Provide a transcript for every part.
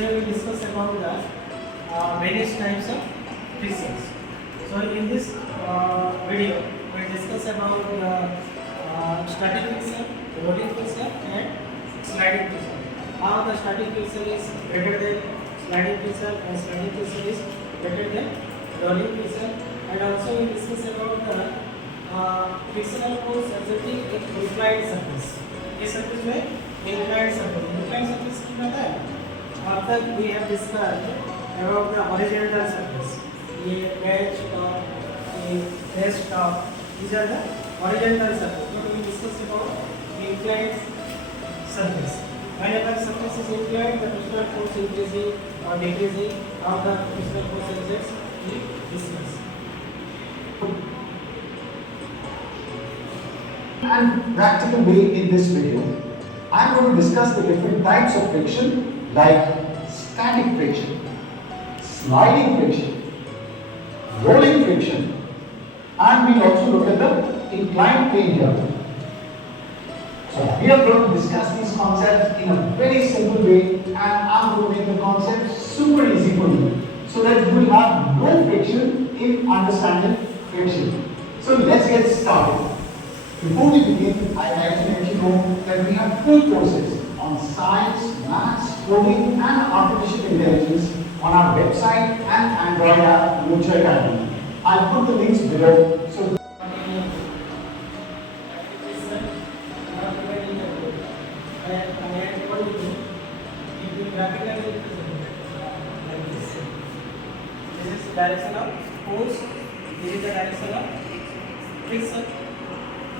today we discuss about the various types of frictions. So in this video, we discuss about static friction, rolling friction, and sliding friction. How the static friction is better than sliding friction, and sliding friction is better than rolling friction. And also we discuss about the frictional force exerting an inclined surface. इस surface में inclined surface क्या होता है? After we have discussed about the horizontal surface, ये wedge top, ये rest top, these are the horizontal surface. Now we discuss about inclined surface. Whenever surface is inclined, the frictional force increasing or decreasing, how the frictional force exerts we discuss. And practical way in this video, I am going to discuss the different types of friction like static friction, sliding friction, rolling friction, and we will also look at the inclined plane here. So we are going to discuss these concepts in a very simple way, and I am going to make the concepts super easy for you so that you will have no friction in understanding friction. So let's get started. Before we begin, I would like to let you know that we have full courses on science, maths, coding and artificial intelligence on our website and Android app, Lucha Academy. I'll put the links below. So This is direction of force, this is the direction of friction.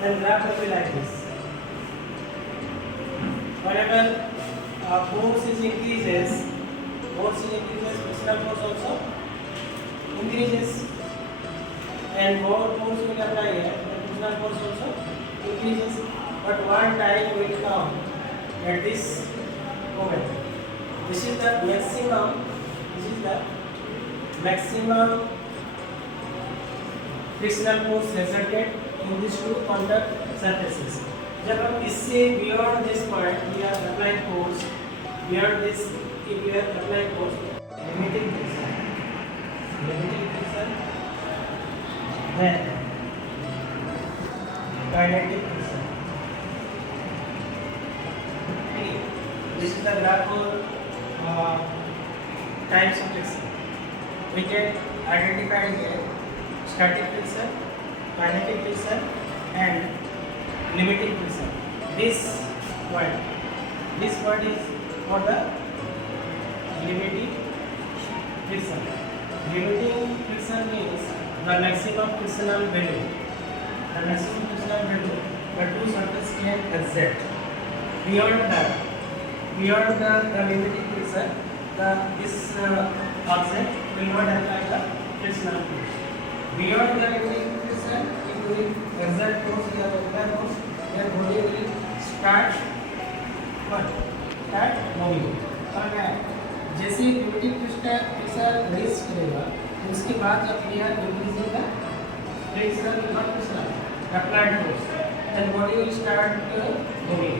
Then graph will be like this. Whenever force increases, frictional force also increases, and more force will apply here, the frictional force also increases. But one time will come at this moment. This is the maximum. This is the maximum frictional force exerted in these two contact surfaces. जब हम इससे beyond this point we are applying force, beyond this if we are applying force, limiting friction, then kinetic friction. Okay, this is the graph for types of friction. We can identify here static friction, kinetic friction and limiting friction. This word is for the limiting friction. Limiting friction means the maximum frictional value. The maximum frictional value the two surfaces can exert. Beyond the limiting friction, this object will not apply the frictional force. Beyond the limiting friction, it will exert force or apply force, then body will start moving. और जैसे ही limiting friction rest करेगा, उसके बाद जब we are increasing the friction, not friction, applied force, then body will start moving.